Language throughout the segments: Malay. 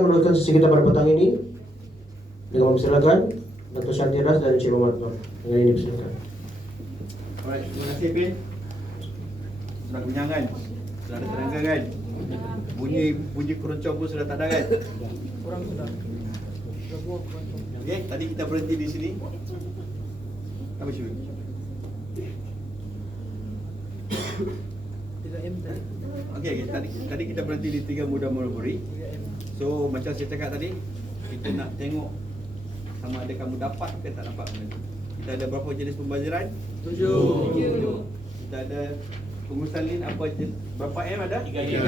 Meneruskan sesi kita pada petang ini dengan mempersilakan Dr. Shantiras dan Encik Muhammad. Dengan ini dipersilakan. Alright, terima kasih Pin. Sudah kenyang kan? Sudah ada tenaga kan? Bunyi keroncong pun sudah tak ada kan? Orang sudah. Okey, tadi kita berhenti di sini. Apa Syul? 3M tadi. Okey, tadi kita berhenti di 3 muda Mulberry. So macam saya cakap tadi, kita nak tengok sama ada kamu dapat ke tak dapat benda tu. Kita ada berapa jenis pembayaran? 7. Kita ada pengusalin apa jenis, berapa M ada? 3M.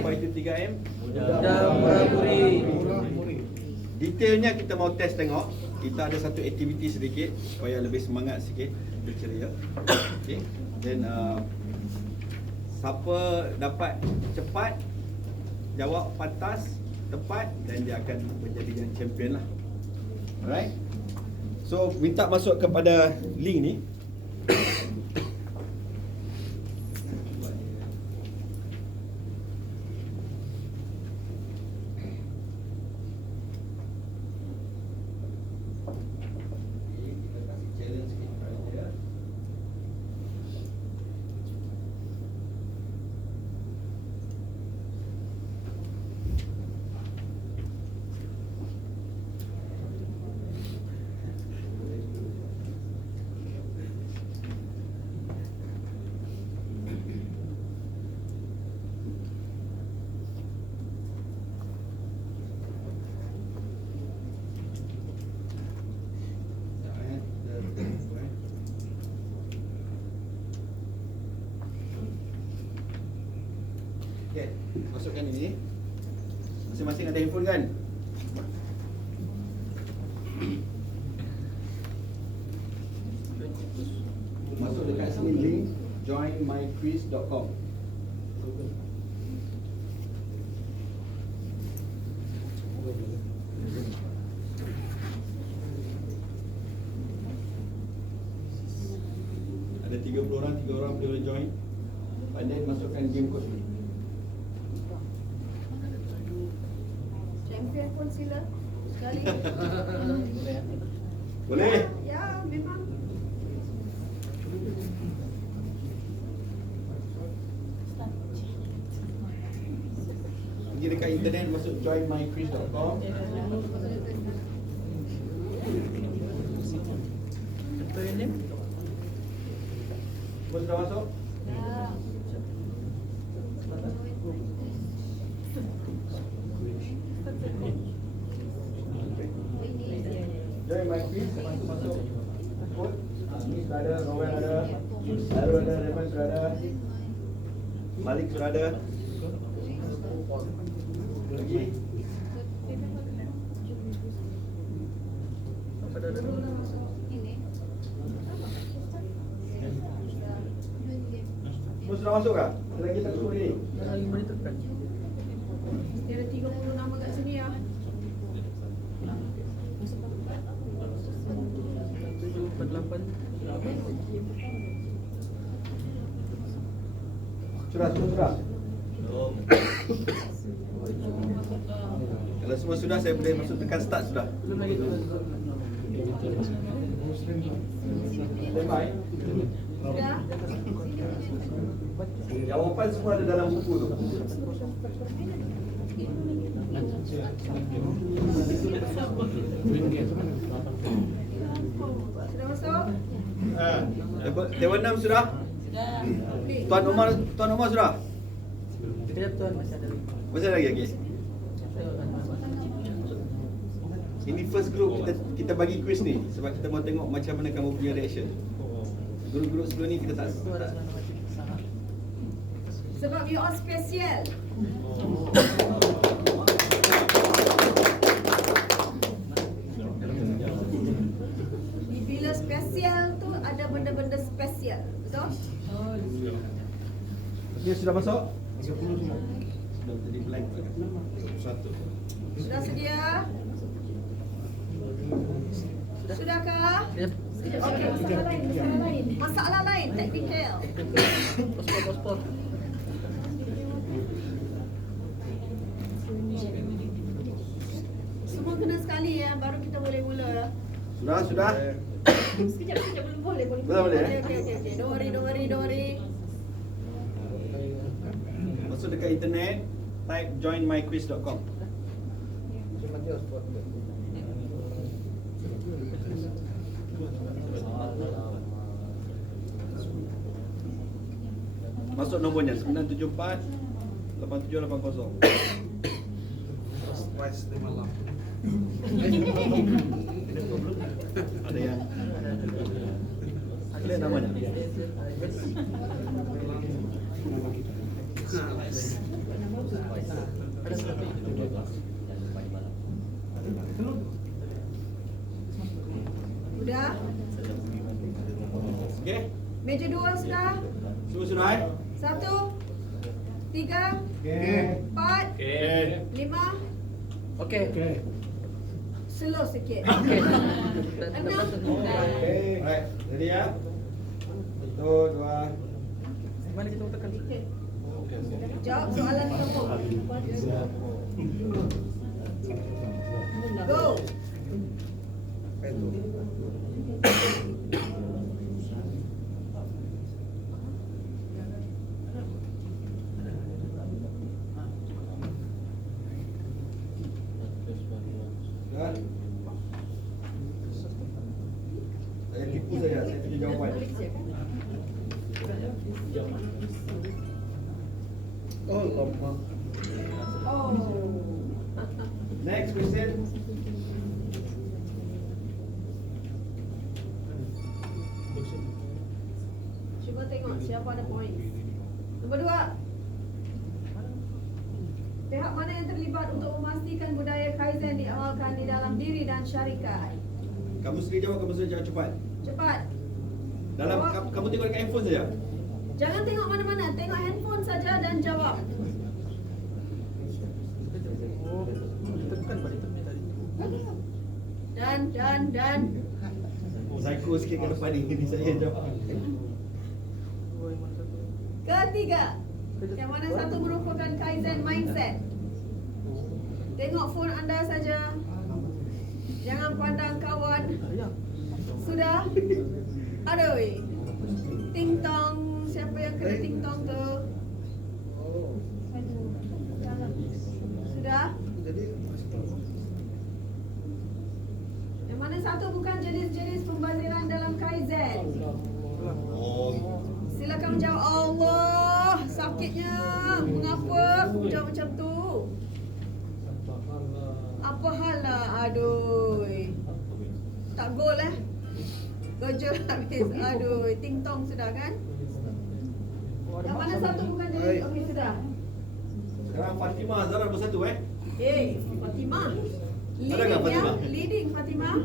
Apa itu 3M? Mudah, murah-murih. Detailnya kita mau test tengok. Kita ada satu aktiviti sedikit supaya lebih semangat sikit, berceria. Okey. Then siapa dapat cepat jawab pantas tepat dan dia akan menjadi yang champion lah. Alright. So minta masuk kepada link ni. Okay, masukkan ini. Masing-masing ada handphone kan? Masuk dekat sini link joinmyquiz.com. Ada 30 orang, 3 orang boleh join. And then masukkan game code ni. Champion pun sila sekali. Boleh? Ya, memang. Pergi dekat internet, masuk joinmyquiz.com. Betul ini? Semua sudah masuk? Ya. Join my quiz, masuk kod. Ni sudah ada, Rowan ada, Arul ada, Raymond sudah ada, Malik sudah ada. Lagi. Semua sudah masuk kah? Lagi tak masuk ni? Dah lagi boleh tekan. Dia ada 30 nama kat sini ya. 7, 8. Sudah. Kalau semua sudah, saya boleh masuk tekan start sudah. Belum lagi tu. Standby. Sudah. Jawapan semua ada dalam buku tu. Sudah masuk? Dewan 6 sudah? Tuan Umar sudah? Sekejap tuan, masih ada lagi. Masih ada lagi? Okay. Ini first group kita bagi quiz ni sebab kita mau tengok macam mana kamu punya reaction. Group-group sebelum ni kita tak. Sebab you all special. Bila spesial tu ada benda-benda spesial. Betul? Dia sudah masuk? 30 semua. Sudah jadi blank. 1. Sudah sedia? Sudahkah? Yep. Okey, masalah lain, teknikal. Pasport. baru kita boleh mula. Sudah? Sekejap, belum boleh. Boleh, eh? Okey. Don't worry. Masuk dekat internet, type joinmyquiz.com. Masuk nombornya 974 8780. Ada yang lihat namanya. Sudah? Okey. Meja 2 sudah? Semua sudah eh? 1 3 4 5 Okey. slow sikit. Okey. 6 Alright, ready ya? 1, 2. Mana kita tekan? Jawab soalan nombor. Go. Dah. Saya tipu saja, saya punya jawapan. Oh. Next question. Cuba tengok siapa ada poin. Nombor 2. Pihak mana yang terlibat untuk memastikan budaya Kaizen diamalkan di dalam diri dan syarikat? Kamu sendiri jawab cepat. Cepat. Dalam Jawab. kamu tengok dekat handphone saja. Jangan tengok mana-mana, tengok handphone saja dan jawab. Oh, tekan balik tekan tadi. Dan. Psycho sikit ke depan ni saya jawab. Oh, yang mana satu? Ketiga. Yang mana satu merupakan Kaizen mindset. Tengok phone anda saja. Jangan pandang kawan. Ayah. Sudah? Aduh. Ting tong. Siapa yang kena ting tong tu? Sudah? Yang mana satu bukan jenis-jenis pembaziran dalam Kaizen? Silakan menjawab. Allah, sakitnya. Mengapa jawab macam tu? Apa hal lah? Aduh. Tak gol Gojol habis. Aduh, ting tong sudah kan? Yang mana satu bukan jenis? Okey, sudah. Sekarang Fatimah Zara nombor 1 Fatimah. Ada tak Fatimah? Leading Fatimah.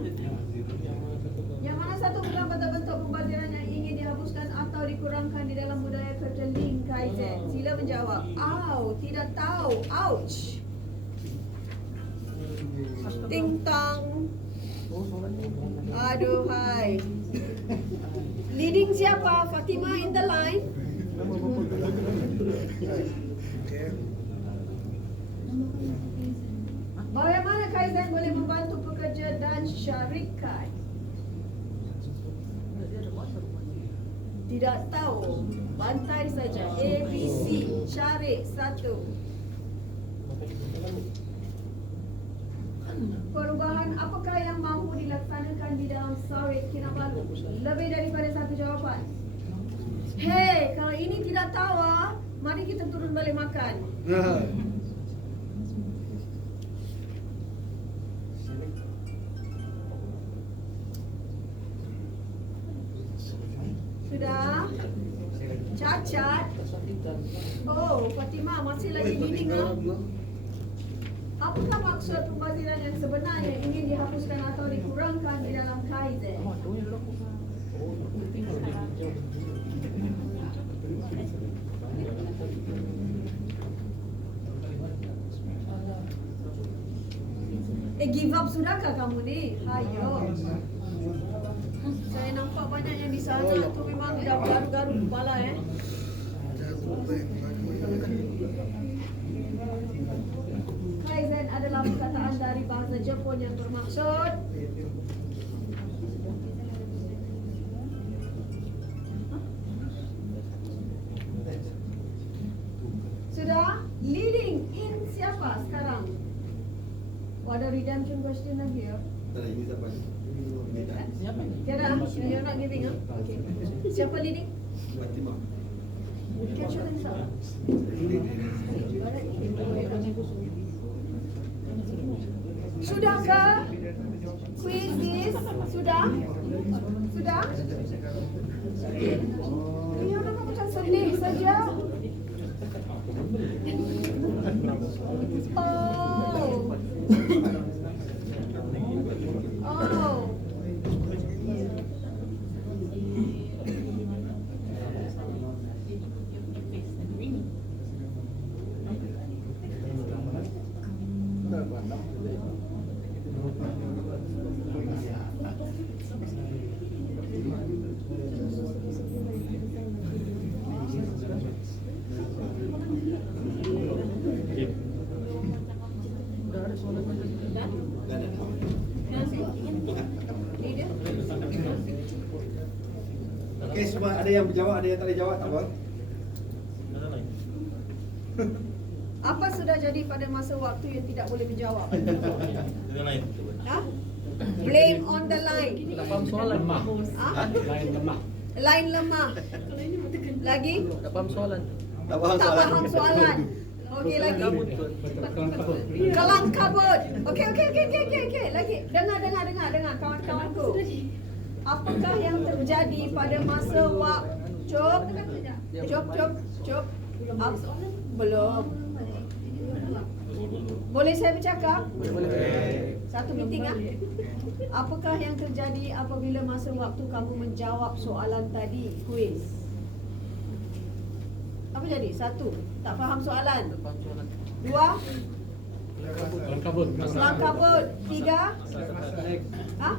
Yang mana satu bukan bentuk-bentuk pembaziran yang ingin dihapuskan atau dikurangkan di dalam budaya kerja Lean Kaizen? Sila menjawab. Tidak tahu. Ouch. Ting tong. Oh, soalan ni. Aduhai. Leading siapa? Fatimah in the line. Nama bapa. Bagaimana Kaizen boleh membantu pekerja dan syarikat? Dia ada masa rumah ni. Tidak tahu. Bantai saja. A, B, C. Cari satu. Perubahan apakah yang mampu dilaksanakan di dalam Sawit Kinabalu? Lebih daripada satu jawapan. Hei, kalau ini tidak tahu, mari kita turun balik makan. Sudah? Cacat? Oh, Fatimah masih lagi leading Apakah maksud pembaziran yang sebenarnya ingin dihapuskan atau dikurangkan di dalam Kaizen? Oh, tu yang dulu aku. Oh, tinggal dia. Give up sudahkah kamu ni? Hayo. Saya nampak banyak yang di sana tu memang dah garu-garu kepala Kaizen adalah perkataan dari peribahasa Jepun yang bermaksud sudah? Leading in siapa sekarang? Oh, ada redemption question lagi ya? Tak ada, ini siapa? Ini tak. Siapa ni? Tiada, you're not giving up. Okay. Siapa leading? Fatimah. Can show them some. Sudahkah? Quiz this? Sudah? Sudah? Ini orang macam sedih saja. Oh. Oh. Dah ada soalan mana? Dah? Dah ada. Leader? Okey, semua ada yang berjawab, ada yang tak ada jawab, tak apa. Apa sudah jadi pada masa waktu yang tidak boleh menjawab? Ha? Blame on the line. Tak faham soalan. Ha? Line lemah. Lagi? Tak faham soalan. Tak faham Tak soalan. faham soalan. Okey lagi. Kelang kabut. Okey. Lagi. Dengar kawan-kawanku. Apakah yang terjadi pada masa waktu Cop. Belum. Boleh saya bercakap? Boleh. Satu meeting ah. Apakah yang terjadi apabila masa waktu kamu menjawab soalan tadi, kuis? Apa jadi? Satu, tak faham soalan. Tak faham soalan. Dua, Kabut. selang kabut. Tiga, ha?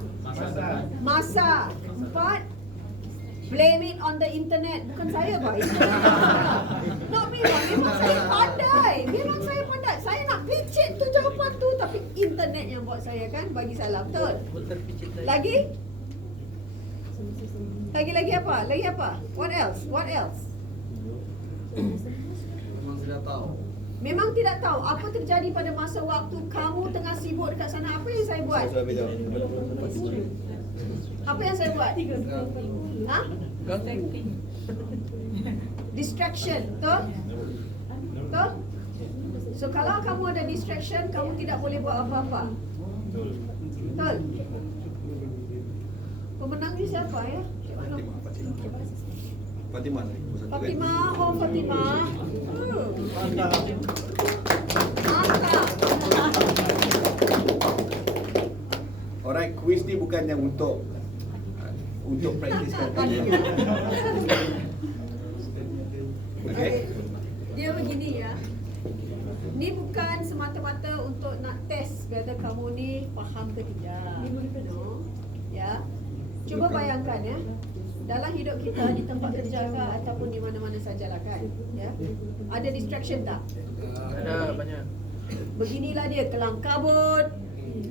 Masa. Empat, blame it on the internet. Bukan saya, Pak. Not me, Pak. Memang saya pandai. Saya nak picit tu jawapan tu, tapi internet yang buat saya kan bagi salah. Betul? Terpicit tadi. Lagi? Lagi apa? What else? Memang sudah tahu. Memang tidak tahu apa terjadi pada masa waktu kamu tengah sibuk dekat sana. Apa yang saya buat? Saya sudah jawab. Apa yang saya buat? Ha? Ganggu. Distraction, betul? Betul? So kalau kamu ada distraction, kamu tidak boleh buat apa-apa. Betul? Pemenang ni siapa ya? Fatimah tadi. Satu kan? Fatimah. Mantap. Alright, quiz ni bukan yang untuk praktiskan. Okey. Dia begini ya. Ni bukan semata-mata untuk nak test whether kamu ni faham ke tidak. No. Ya. Cuba bayangkan ya. Dalam hidup kita di tempat kerja ke ataupun di mana-mana sajalah kan. Ya. Ada distraction tak? Ada banyak. Beginilah dia, kelang kabut.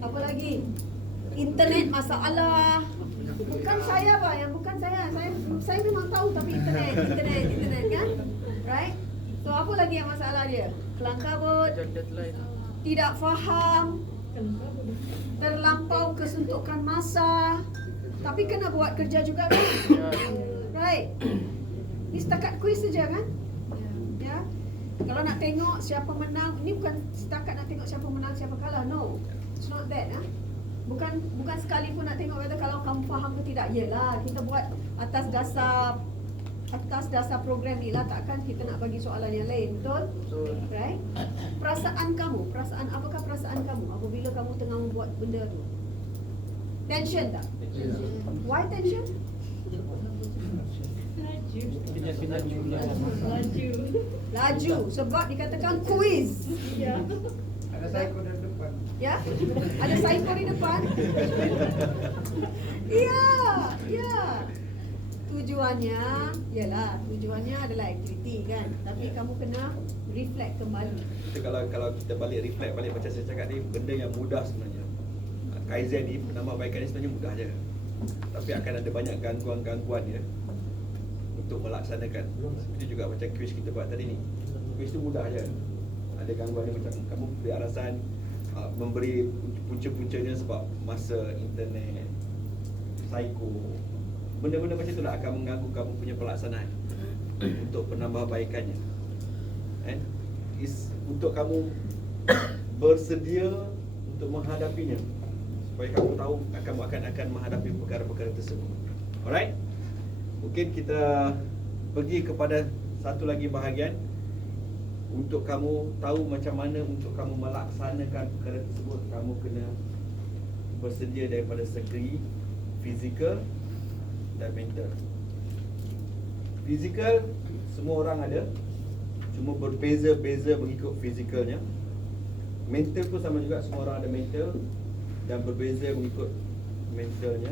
Apa lagi? Internet masalah. Bukan saya Pak, yang bukan saya. Saya memang tahu tapi internet kan? Right? So apa lagi yang masalah dia? Kelang kabut, Deadline. tidak faham, terlampau kesuntukan masa. Tapi kena buat kerja juga kan? Right? Ni setakat kuis saja kan? Ya. Kalau nak tengok siapa menang, ni bukan setakat nak tengok siapa menang, siapa kalah. No. It's not that. Bukan sekali pun nak tengok whether kalau kamu faham ke tidak. Yelah, kita buat atas dasar program ni lah, takkan kita nak bagi soalan yang lain, betul? Betul. Right? Apakah perasaan kamu apabila kamu tengah membuat benda tu? Tension tak? Why tension? Laju sebab dikatakan quiz. Ya. Ada psycho di depan. Ya? Ada psycho di depan? Ya. tujuannya adalah aktiviti kan. Tapi kamu kena reflect kembali. Kita kalau kita balik reflect balik macam saya cakap ni, benda yang mudah sebenarnya. Kaizen ni, penambahbaikan ni sebenarnya mudah je. Tapi akan ada banyak gangguan-gangguan dia untuk melaksanakan. Seperti juga macam kuis kita buat tadi ni. Kuis tu mudah je. Ada gangguan dia macam kamu beri alasan, memberi punca-puncanya sebab masa internet, psycho. Benda-benda macam tu lah akan mengganggu kamu punya pelaksanaan untuk penambahbaikannya. Is untuk kamu bersedia untuk menghadapinya, supaya kamu tahu kamu akan menghadapi perkara-perkara tersebut. Alright? Mungkin kita pergi kepada satu lagi bahagian untuk kamu tahu macam mana untuk kamu melaksanakan perkara tersebut. Kamu kena bersedia daripada segi fizikal dan mental. Fizikal semua orang ada, cuma berbeza-beza mengikut fizikalnya. Mental pun sama juga, semua orang ada mental dan berbeza mengikut mentalnya.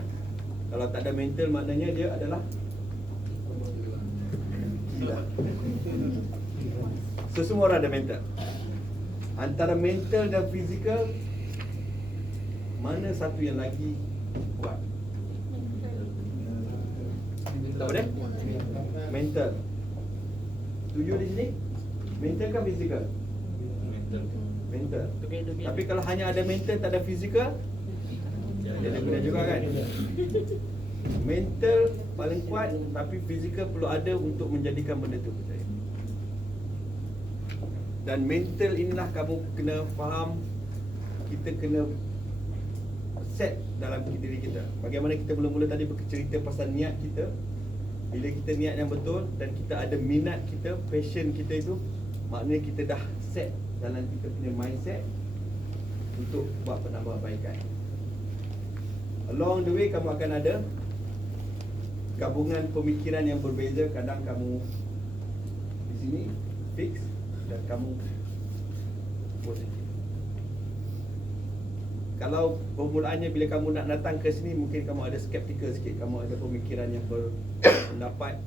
Kalau tak ada mental maknanya dia adalah gila. So semua orang ada mental. Antara mental dan fizikal, mana satu yang lagi kuat? Tak boleh? Mental. Setuju di sini? Mental kan fizikal? Mental. Tapi kalau hanya ada mental tak ada fizikal, dia ada guna juga kan? Mental paling kuat, tapi fizikal perlu ada untuk menjadikan benda tu percaya. Dan mental inilah kamu kena faham, kita kena set dalam diri kita. Bagaimana kita mula-mula tadi bercerita pasal niat kita. Bila kita niat yang betul dan kita ada minat kita, passion kita itu, maknanya kita dah set dalam kita punya mindset untuk buat penambahbaikan. Along the way kamu akan ada gabungan pemikiran yang berbeza. Kadang kamu di sini fix dan kamu positif. Kalau permulaannya bila kamu nak datang ke sini, mungkin kamu ada skeptikal sikit. Kamu ada pemikiran yang berpendapat,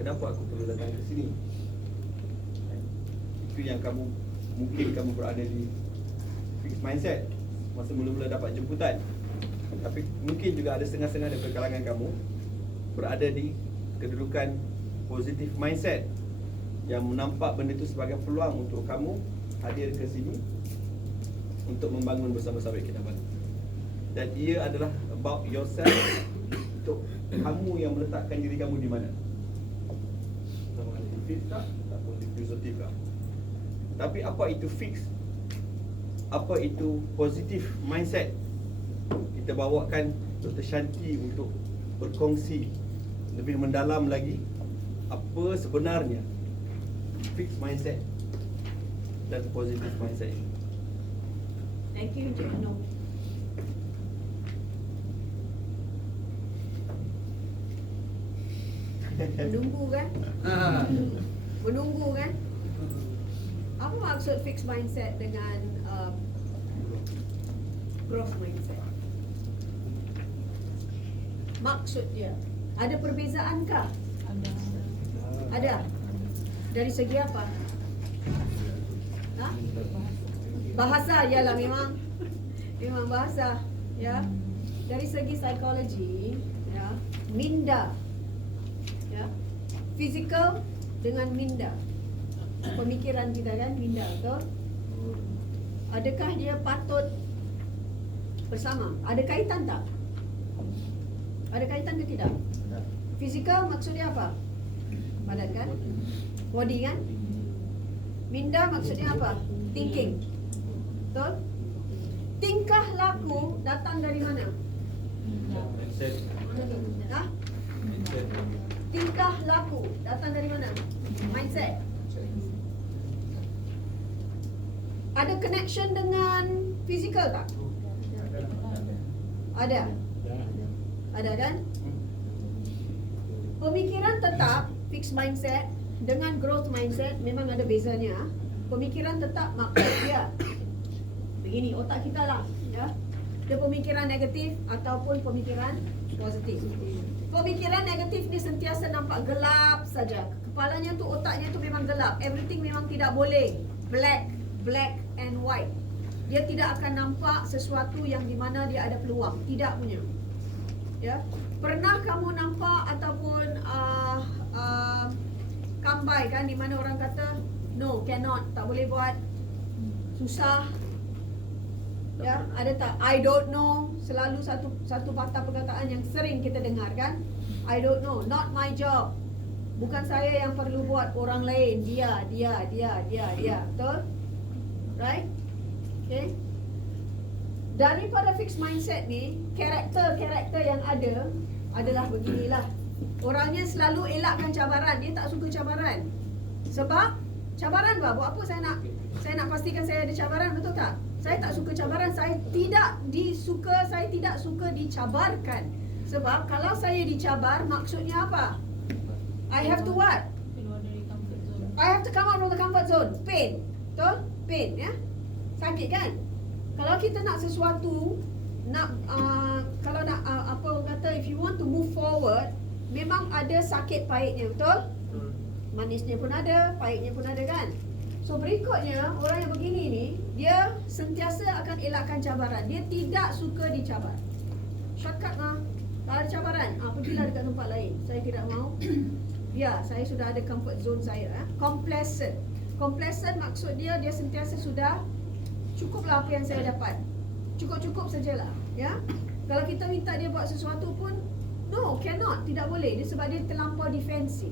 kenapa aku perlu datang ke sini? Itu yang mungkin kamu berada di fixed mindset masa mula-mula dapat jemputan. Tapi mungkin juga ada setengah-setengah daripada kalangan kamu berada di kedudukan positive mindset yang menampak benda itu sebagai peluang untuk kamu hadir ke sini untuk membangun bersama-sama Kinabalu. Dan ia adalah about yourself, untuk kamu yang meletakkan diri kamu di mana. Sama ada di fix tak ataupun di positif tak. Tapi apa itu fix? Apa itu positive mindset? Kita bawakan Dr. Shanti untuk berkongsi lebih mendalam lagi apa sebenarnya fixed mindset dan positive mindset ini. Thank you, Encik Noh. Menunggu kan? Menunggu kan? Apa maksud fixed mindset dengan growth mindset? Maksud dia, ada perbezaankah? Ada. Dari segi apa? Ha? Bahasa ialah memang bahasa, ya. Dari segi psikologi, ya, minda, ya, fizikal dengan minda, pemikiran kita kan minda, betul? Adakah dia patut bersama? Ada kaitan tak? Ada kaitan ke tidak? Fizikal maksudnya apa? Badan kan? Body kan? Minda maksudnya apa? Thinking. Betul? Tingkah laku datang dari mana? Ha? Tingkah laku datang dari mana? Mindset. Ada connection dengan fizikal tak? Ada. Ada kan? Pemikiran tetap, fixed mindset dengan growth mindset memang ada bezanya. Pemikiran tetap maksud dia begini, otak kita lah, ya. Dia pemikiran negatif ataupun pemikiran positif. Pemikiran negatif ni sentiasa nampak gelap saja. Kepalanya tu, otaknya tu memang gelap. Everything memang tidak boleh. Black and white. Dia tidak akan nampak sesuatu yang di mana dia ada peluang. Tidak punya. Ya. Pernah kamu nampak ataupun kambai kan, di mana orang kata no, cannot, tak boleh buat, susah. Ya, ada tak? I don't know, selalu satu patah perkataan yang sering kita dengar kan? I don't know, not my job. Bukan saya yang perlu buat, orang lain, dia. Betul? Right? Okay. Daripada fixed mindset ni, karakter yang ada adalah beginilah. Orangnya selalu elakkan cabaran, dia tak suka cabaran. Sebab cabaran buat apa saya nak pastikan saya ada cabaran, betul tak? Saya tak suka cabaran, saya tidak suka dicabarkan. Sebab kalau saya dicabar, maksudnya apa? I have to what? I have to come out from the comfort zone. Pain. Betul? Pain, ya? Sakit kan? Kalau kita nak sesuatu, kalau nak apa orang kata, if you want to move forward, memang ada sakit pahitnya, betul? Manisnya pun ada, pahitnya pun ada kan? So berikutnya, orang yang begini ni, dia sentiasa akan elakkan cabaran. Dia tidak suka dicabar. Shortcut lah. Kalau ada cabaran, pergilah dekat tempat lain. Saya tidak mahu. Ya, saya sudah ada comfort zone saya. Complacent. Complacent maksud dia sentiasa sudah cukuplah apa yang saya dapat. Cukup-cukup sajalah. Ya. Kalau kita minta dia buat sesuatu pun, no, cannot, tidak boleh. Dia sebab dia terlampau defensif.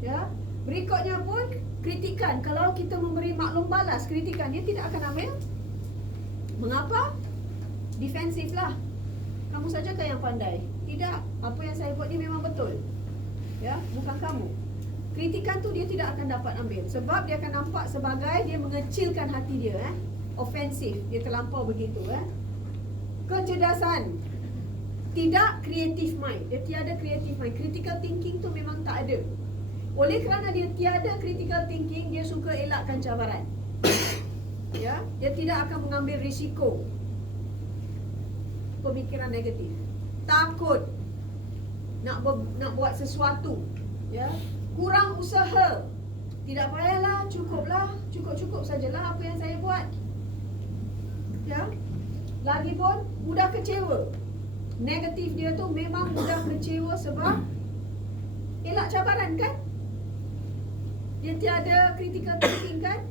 Ya. Berikutnya pun kritikan. Kalau kita memberi maklum balas kritikan, dia tidak akan ambil. Mengapa? Defensif lah. Kamu saja kan yang pandai. Tidak. Apa yang saya buat ni memang betul. Ya, bukan kamu. Kritikan tu dia tidak akan dapat ambil. Sebab dia akan nampak sebagai dia mengecilkan hati dia. Ofensif. Dia terlampau begitu. Kecerdasan. Tidak creative mind. Dia tiada creative mind. Critical thinking tu memang tak ada. Oleh kerana dia tiada critical thinking, dia suka elakkan cabaran. Ya, dia tidak akan mengambil risiko. Pemikiran negatif. Takut nak buat sesuatu. Ya, kurang usaha. Tidak payahlah, cukuplah, cukup sajalah apa yang saya buat. Ya. Lagipun mudah kecewa. Negatif dia tu memang mudah kecewa sebab elak cabaran kan? Dia tiada critical thinking kan?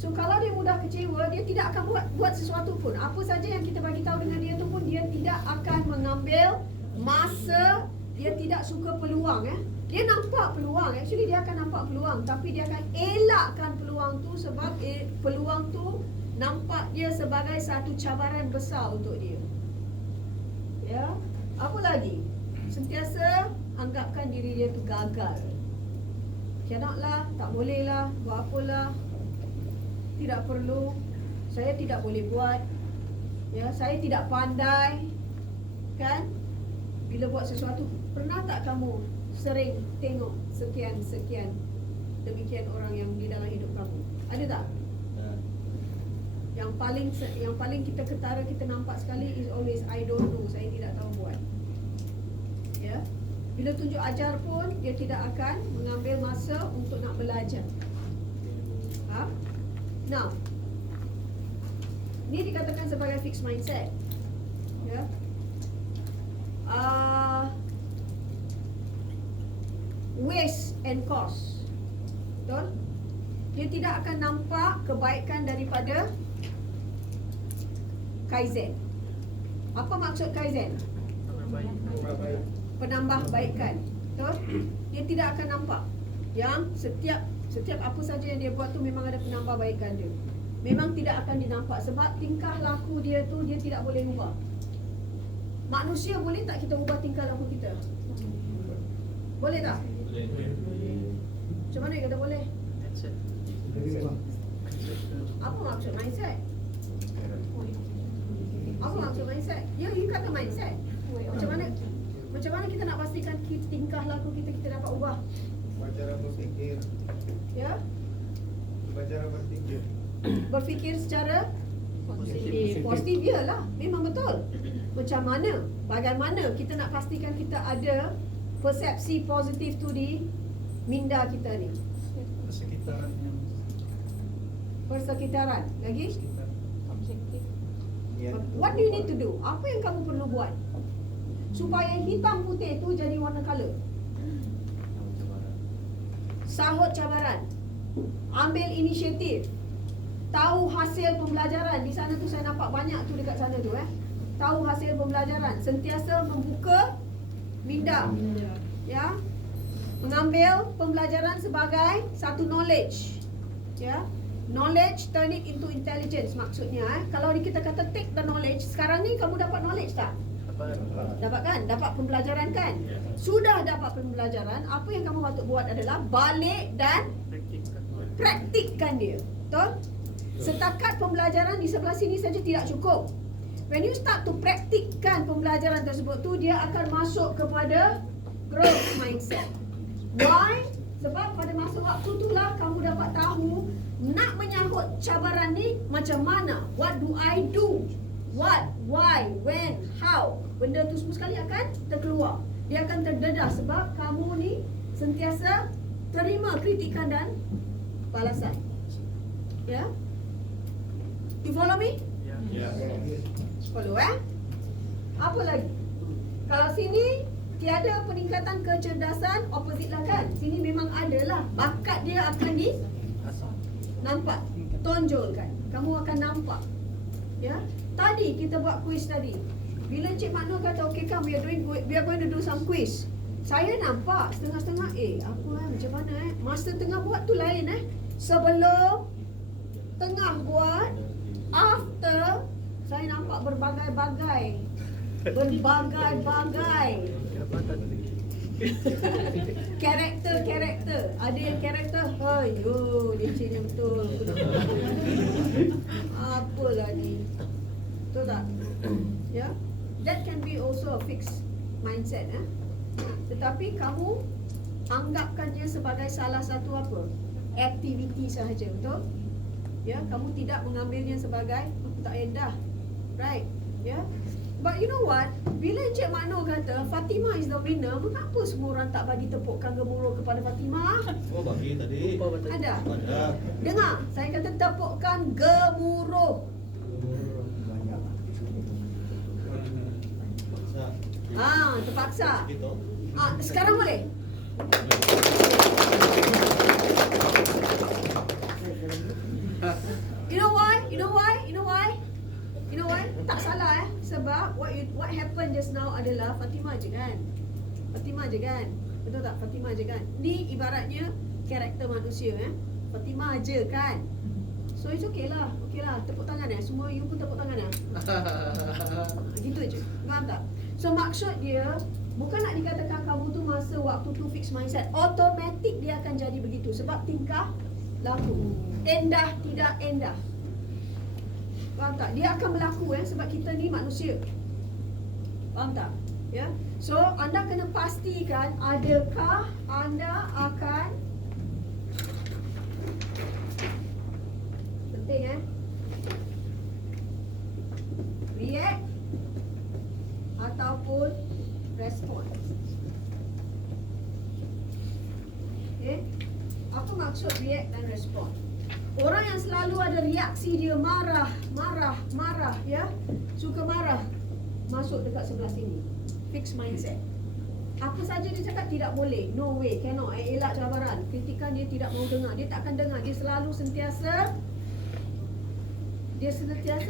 So kalau dia mudah kecewa, dia tidak akan buat sesuatu pun. Apa saja yang kita bagi tahu dengan dia tu pun dia tidak akan mengambil masa. Dia tidak suka peluang. Dia nampak peluang. Actually dia akan nampak peluang, tapi dia akan elakkan peluang tu sebab peluang tu nampak dia sebagai satu cabaran besar untuk dia. Ya. Apa lagi? Sentiasa anggapkan diri dia tu gagal. Cannot lah, tak boleh lah, buat apalah. Tidak perlu. Saya tidak boleh buat. Ya, saya tidak pandai. Kan? Bila buat sesuatu, pernah tak kamu sering tengok sekian demikian orang yang di dalam hidup kamu? Ada tak? Yang paling kita ketara, kita nampak sekali is always I don't know, saya tidak tahu buat. Ya. Bila tunjuk ajar pun dia tidak akan mengambil masa untuk nak belajar. Now, ini dikatakan sebagai fixed mindset. Ya. Waste and cost. Betul? Dia tidak akan nampak kebaikan daripada Kaizen. Apa maksud Kaizen? Penambahbaikan. Betul? Dia tidak akan nampak yang setiap apa saja yang dia buat tu memang ada penambahbaikan dia. Memang tidak akan dinampak sebab tingkah laku dia tu dia tidak boleh ubah. Manusia boleh tak kita ubah tingkah laku kita? Boleh tak? Macam mana kata boleh? Apa maksud mindset? Apa maksud mindset? Ya, you kata mindset. Macam mana kita nak pastikan tingkah laku kita dapat ubah? Cara berfikir. Ya? Cara berfikir. Berfikir secara positif. Positif lah. Memang betul. Macam mana? Bagaimana kita nak pastikan kita ada persepsi positif tu di minda kita ni? Sekitaran yang Persekitaran. Lagi? sekitar. Objektif. What do you need to do? Apa yang kamu perlu buat supaya hitam putih tu jadi warna color? Sahut cabaran. Ambil inisiatif. Tahu hasil pembelajaran. Di sana tu saya nampak banyak tu dekat sana tu Tahu hasil pembelajaran. Sentiasa membuka minda. Ya. Mengambil pembelajaran sebagai satu knowledge. Ya. Knowledge turn it into intelligence maksudnya Kalau kita kata take the knowledge, sekarang ni kamu dapat knowledge tak? Dapat kan? Dapat pembelajaran kan? Sudah dapat pembelajaran, apa yang kamu patut buat adalah balik dan praktikkan dia. Betul? Setakat pembelajaran di sebelah sini saja tidak cukup. When you start to praktikkan pembelajaran tersebut tu, dia akan masuk kepada growth mindset. Why? Sebab pada masa waktu itulah kamu dapat tahu nak menyahut cabaran ni macam mana. What do I do? What, why, when, how. Benda tu semua sekali akan terkeluar. Dia akan terdedah sebab kamu ni sentiasa terima kritikan dan balasan. Ya? You follow me? Ya. Follow Apa lagi? Kalau sini tiada peningkatan kecerdasan, opposite lah kan? Sini memang ada lah. Bakat dia akan nampak, tonjolkan. Kamu akan nampak. Ya. Tadi kita buat quiz tadi. Bila Encik Makno kata, okay come, we are going to do some quiz. Saya nampak setengah-setengah, macam mana masa tengah buat tu lain Sebelum, tengah buat, after, saya nampak berbagai-bagai. Karakter. Ada yang karakter, dia cina betul. Apalah ni. Betul tak? Ya. That can be also a fixed mindset Tetapi kamu anggapkannya sebagai salah satu apa? Aktiviti sahaja, betul? Ya, kamu tidak mengambilnya sebagai aku tak endah. Right? Ya. But you know what? Bila Encik Makno kata Fatimah is the winner, mengapa semua orang tak bagi tepukan gemuruh kepada Fatimah? Oh, bagi tadi. Ada? Ada. Dengar, saya kata tepukan gemuruh. Terpaksa. Gitu. Sekarang boleh? You know why? Tak salah sebab what happened just now adalah Fatimah je kan. Betul tak? Fatimah je kan. Ni ibaratnya karakter manusia Fatimah je kan. So it's okay lah. Tepuk tangan semua you pun tepuk tangan Gitu je. Faham tak? So maksud dia bukan nak dikatakan kamu tu masa waktu tu fix mindset. Automatik dia akan jadi begitu sebab tingkah laku. Endah tidak endah. Faham tak? Dia akan berlaku sebab kita ni manusia. Faham tak? Ya. So anda kena pastikan adakah anda akan penting react ataupun respon. Okay? Apa maksud react dan respon? Orang yang selalu ada reaksi dia marah, ya. Suka marah. Masuk dekat sebelah sini. Fixed mindset. Apa saja dia cakap tidak boleh. No way, cannot. Elak cabaran. Kritikan dia tidak mau dengar. Dia tak akan dengar. Dia selalu sentiasa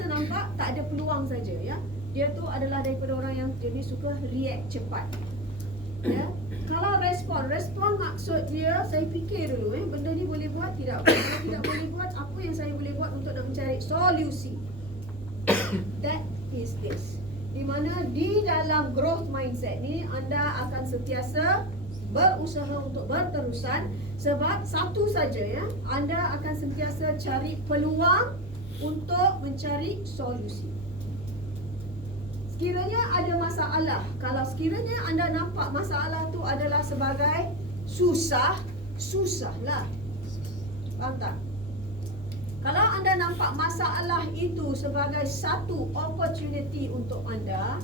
nampak tak ada peluang saja, ya. Dia tu adalah daripada orang yang jenis suka react cepat. Ya. Kalau respon maksud dia saya fikir dulu benda ni boleh buat tidak? Kalau tidak boleh buat, apa yang saya boleh buat untuk nak mencari solusi? That is this. Di mana di dalam growth mindset ni anda akan sentiasa berusaha untuk berterusan sebab satu saja anda akan sentiasa cari peluang untuk mencari solusi. Sekiranya ada masalah, kalau sekiranya anda nampak masalah tu adalah sebagai susahlah. Faham tak? Kalau anda nampak masalah itu sebagai satu opportunity untuk anda,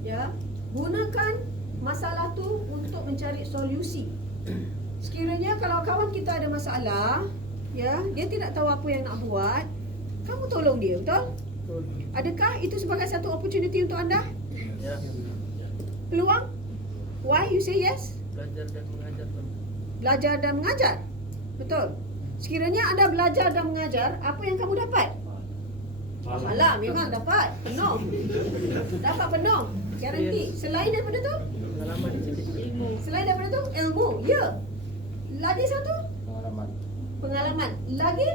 ya, gunakan masalah tu untuk mencari solusi. Sekiranya kalau kawan kita ada masalah, ya, dia tidak tahu apa yang nak buat, kamu tolong dia, betul? Adakah itu sebagai satu opportunity untuk anda? Ya. Peluang? Why you say yes? Belajar dan mengajar. Belajar dan mengajar. Betul. Sekiranya anda belajar dan mengajar, apa yang kamu dapat? Pahala memang dapat. Penuh. Dapat penuh. Garanti. Selain daripada tu? Pengalaman Ilmu. Selain daripada tu? Ilmu. Ya. Lagi satu? Pengalaman. Lagi?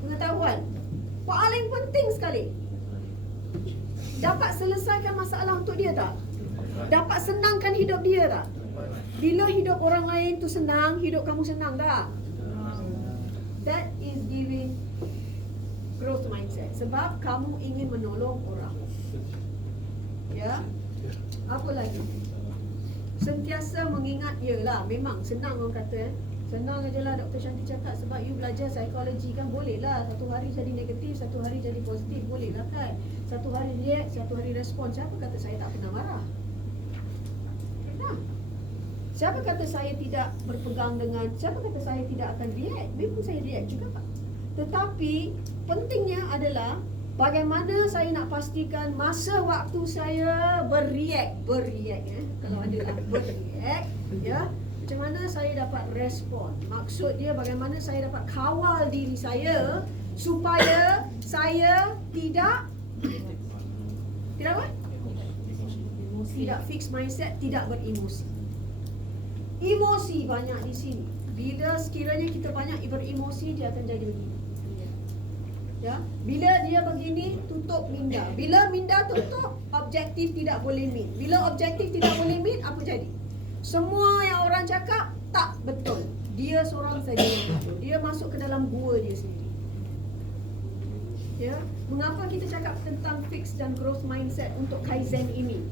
Pengetahuan. Paling penting sekali. Dapat selesaikan masalah untuk dia tak? Dapat senangkan hidup dia tak? Bila hidup orang lain tu senang, hidup kamu senang tak? That is giving growth mindset. Sebab kamu ingin menolong orang. Ya? Apa lagi? Sentiasa mengingat, yelah memang senang orang kata. Senang aje lah Dr. Shanti cakap sebab you belajar psikologi kan, boleh lah. Satu hari jadi negatif, satu hari jadi positif, boleh lah kan. Satu hari react, satu hari respon. Siapa kata saya tak pernah marah? Pernah. Siapa kata saya tidak berpegang dengan, siapa kata saya tidak akan react? Memang saya react juga Pak. Tetapi pentingnya adalah bagaimana saya nak pastikan masa waktu saya bereact kalau ada lah bereact, ya, macam mana saya dapat respon. Maksud dia bagaimana saya dapat kawal diri saya supaya saya tidak apa? Tidak fix mindset, tidak beremosi. Emosi banyak di sini. Bila sekiranya kita banyak beremosi, dia akan jadi begini. Ya, bila dia begini, tutup minda. Bila minda tutup, objektif tidak boleh meet. Bila objektif tidak boleh meet, apa jadi? Semua yang orang cakap tak betul. Dia seorang saja yang betul. Dia masuk ke dalam gua dia sendiri. Ya, mengapa kita cakap tentang fix dan growth mindset untuk Kaizen ini?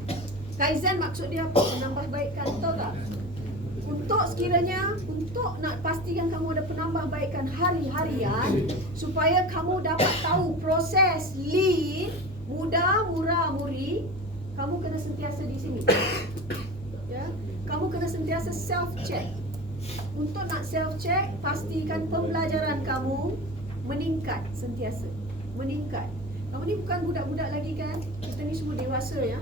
Kaizen maksud dia apa? Menambahbaikkan, betul tak? Untuk sekiranya, untuk nak pastikan kamu ada penambahbaikan hari-harian supaya kamu dapat tahu proses lean, mudah, murah, muri, kamu kena sentiasa di sini. Ya, kamu kena sentiasa self-check. Untuk nak self-check, pastikan pembelajaran kamu meningkat sentiasa. Meningkat. Kamu ni bukan budak-budak lagi kan? Kita ni semua dewasa ya.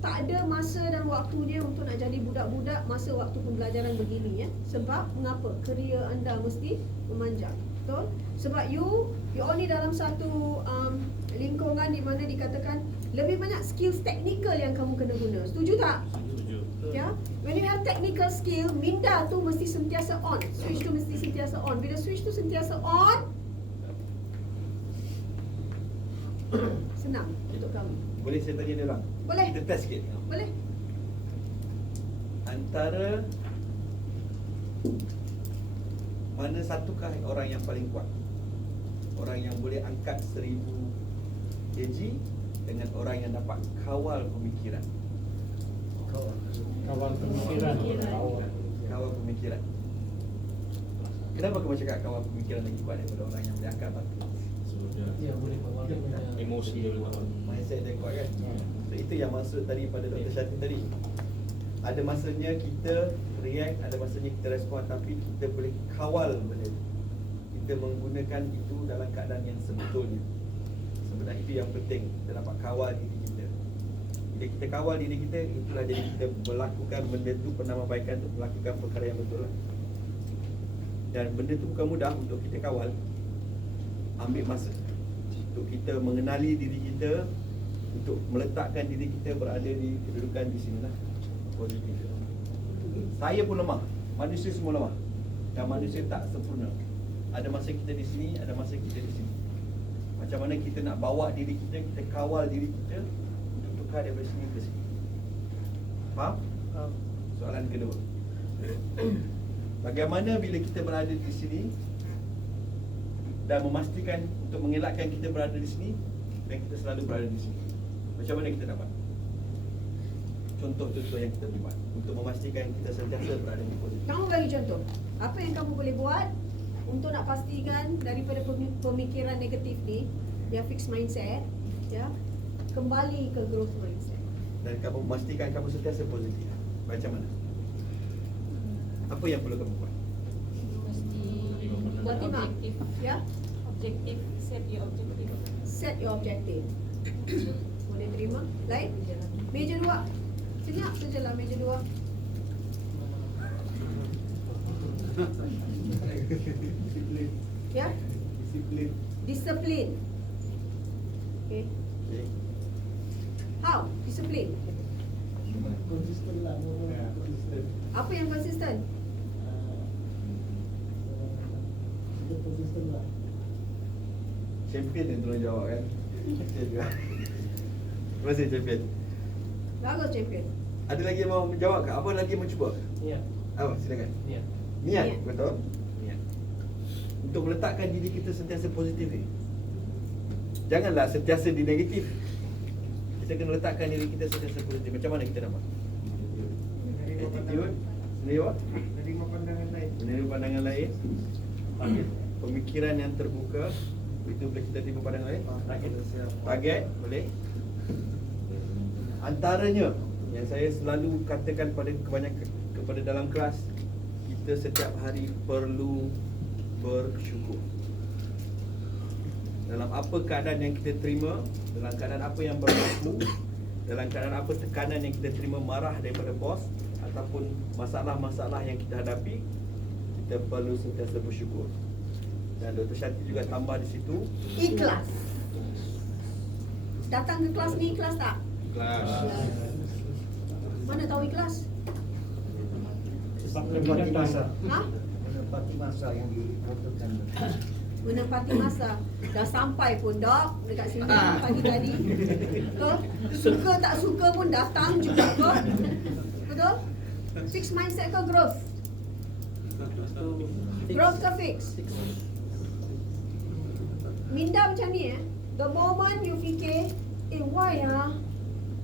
Tak ada masa dan waktu dia untuk nak jadi budak-budak masa waktu pembelajaran begini ya. Sebab mengapa? Kerjaya anda mesti memanjang. Betul? Sebab you all ni dalam satu lingkungan di mana dikatakan lebih banyak skills teknikal yang kamu kena guna. Setuju tak? Setuju. Ya. When you have technical skill, minda tu mesti sentiasa on. Switch tu mesti sentiasa on. Bila switch tu sentiasa on, senang untuk kamu. Boleh saya tanya dia orang? Boleh. Kita test sikit. Boleh? Antara mana satukah orang yang paling kuat? Orang yang boleh angkat 1000 kg dengan orang yang dapat kawal pemikiran. Kawan pemikiran. Kawal pemikiran. Kenapa kamu cakap kawal pemikiran lagi kuat daripada orang yang boleh angkat batu? Ya, boleh bawa emosi dia kuat. Mindset dia kuat kan? So, itu yang maksud tadi pada Dr. Shanti tadi. Ada masanya kita react, ada masanya kita respon, tapi kita boleh kawal benda itu. Kita menggunakan itu dalam keadaan yang sebetulnya. Sebenarnya itu yang penting, kita dapat kawal diri kita. Bila kita kawal diri kita, itulah jadi kita melakukan benda itu, penambahbaikan untuk melakukan perkara yang betul lah. Dan benda itu bukan mudah untuk kita kawal. Ambil masa untuk kita mengenali diri kita, untuk meletakkan diri kita berada di kedudukan di sinilah positif. Saya pun lemah, manusia semua lemah, dan manusia tak sempurna. Ada masa kita di sini, ada masa kita di sini. Macam mana kita nak bawa diri kita, kita kawal diri kita untuk tukar daripada sini ke sini. Faham? Soalan kedua, bagaimana bila kita berada di sini dan memastikan untuk mengelakkan kita berada di sini dan kita selalu berada di sini. Macam mana kita dapat? Contoh-contoh yang kita buat untuk memastikan kita sentiasa berada di posisi. Kamu bagi contoh. Apa yang kamu boleh buat untuk nak pastikan daripada pemikiran negatif ni, dia fix mindset, ya, kembali ke growth mindset. Dan kamu memastikan kamu sentiasa positif. Macam mana? Apa yang perlu kamu buat? Mesti Buat timah, objektif. ya, Objektif, set your objektif. set your objective. Boleh terima? Lain? Meja 2. Senyap sajalah meja 2. Ya? Disiplin. Disiplin. Okay. Okay. How? Disiplin. Konsisten lah. Konsisten. Apa yang konsisten? Kita konsisten lah. Champion yang tolong jawab kan? Champion juga. Terima kasih champion. Bagus champion. Ada lagi yang mau menjawab ke? Apa lagi yang mau cuba? Niat. Apa? Silakan. Niat. Niat, Niat. betul? Niat. Untuk meletakkan diri kita sentiasa positif ni. Janganlah sentiasa di negatif. Kita kena letakkan diri kita sentiasa positif. Macam mana kita nak buat? Attitude, sendiri apa? Menerima pandangan lain. Menerima pandangan lain. Pemikiran yang terbuka. Itu boleh kita tiba pandangan lain. Target, boleh. Antaranya yang saya selalu katakan kepada dalam kelas, kita setiap hari perlu bersyukur. Dalam apa keadaan yang kita terima, dalam keadaan apa yang berlaku, dalam keadaan apa tekanan yang kita terima, marah daripada bos ataupun masalah-masalah yang kita hadapi, kita perlu sentiasa bersyukur. Dan Dr. Shanti juga tambah di situ, Ikhlas. Datang ke kelas ni ikhlas tak? Mana tahu ikhlas? Menepati masa. Ha? Menepati masa yang dibutuhkan. Menepati masa. Dah sampai pun dok dekat sini pagi tadi. Betul? Suka tak suka pun datang juga kok. Betul? Fix mindset ke growth? Growth ke fix? Minda macam ni the moment you fikir, why ah?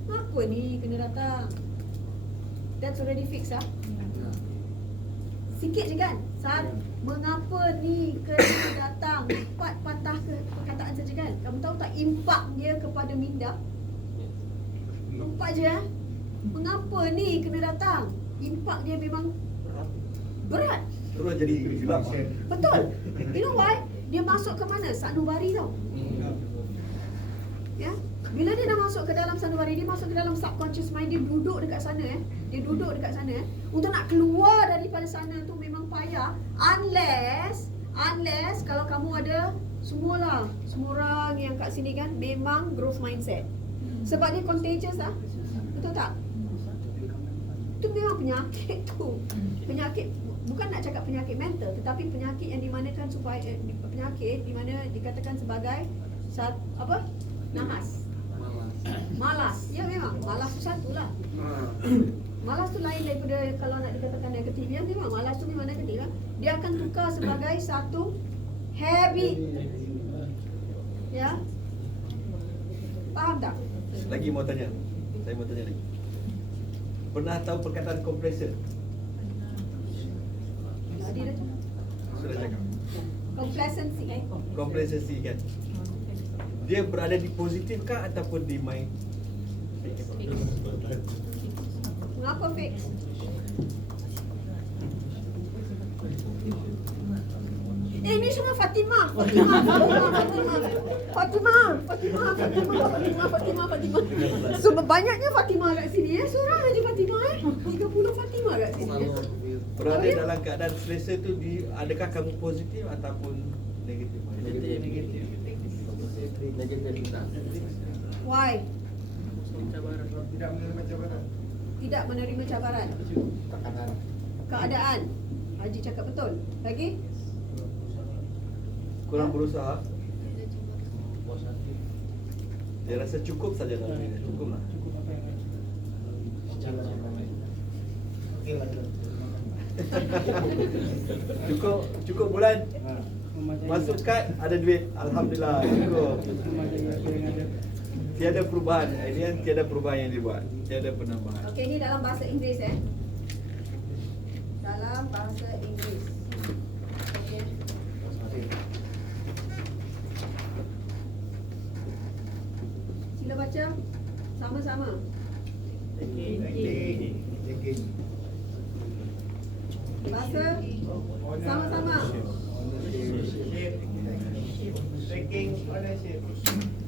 Apa ni kena datang? That's already fixed ah. Sikit je kan? Mengapa ni kena datang? 4 patah ke perkataan saja kan? Kamu tahu tak impak dia kepada minda? 4 je ah. Mengapa ni kena datang? Impak dia memang berat. terus jadi gelap. Betul. You know why? Dia masuk ke mana? Sanubari tau. Ya. Bila dia dah masuk ke dalam sanubari, dia masuk ke dalam subconscious mind, dia duduk dekat sana Dia duduk dekat sana Untuk nak keluar daripada sana tu memang payah, unless kalau kamu ada semua orang yang kat sini kan memang growth mindset. Sebab dia contagious lah. Betul tak? Itu memang penyakit tu. Penyakit, bukan nak cakap penyakit mental, tetapi penyakit yang dimanakan supaya penyakit di mana dikatakan sebagai nahas. Malas. Ya memang malas tu satu lah. Malas tu lain daripada kalau nak dikatakan negatif. Ya memang malas tu memang negatif lah. Dia akan tukar sebagai satu habit. Ya. Faham tak? Lagi mau tanya. Saya mau tanya lagi. Pernah tahu perkataan kompresor? Tadi dah cakap. Sudah cakap. Complacency. Kompresesi kan. Dia berada di positif kah ataupun di mind? Mengapa fix? Ini semua Fatimah. So banyaknya Fatimah kat sini Seorang aja Fatimah 30 Fatimah kat sini. Berada dalam keadaan selesa tu, adakah kamu positif ataupun negatif? Negatif. Why? Tidak menerima cabaran. Tidak menerima cabaran. Tekanan. Keadaan. Haji cakap betul. Lagi? Kurang berusaha. Dia rasa cukup saja dalam diri. Cukup lah. Cukup bulan. Masuk kad ada duit. Alhamdulillah. Cukup. Tiada perubahan. Ini yang tiada perubahan yang dibuat. Tiada penambahan. Okey, ini dalam bahasa Inggeris Dalam bahasa Inggeris. Okey. Sila baca sama-sama. Baca sama-sama. Taking ownership.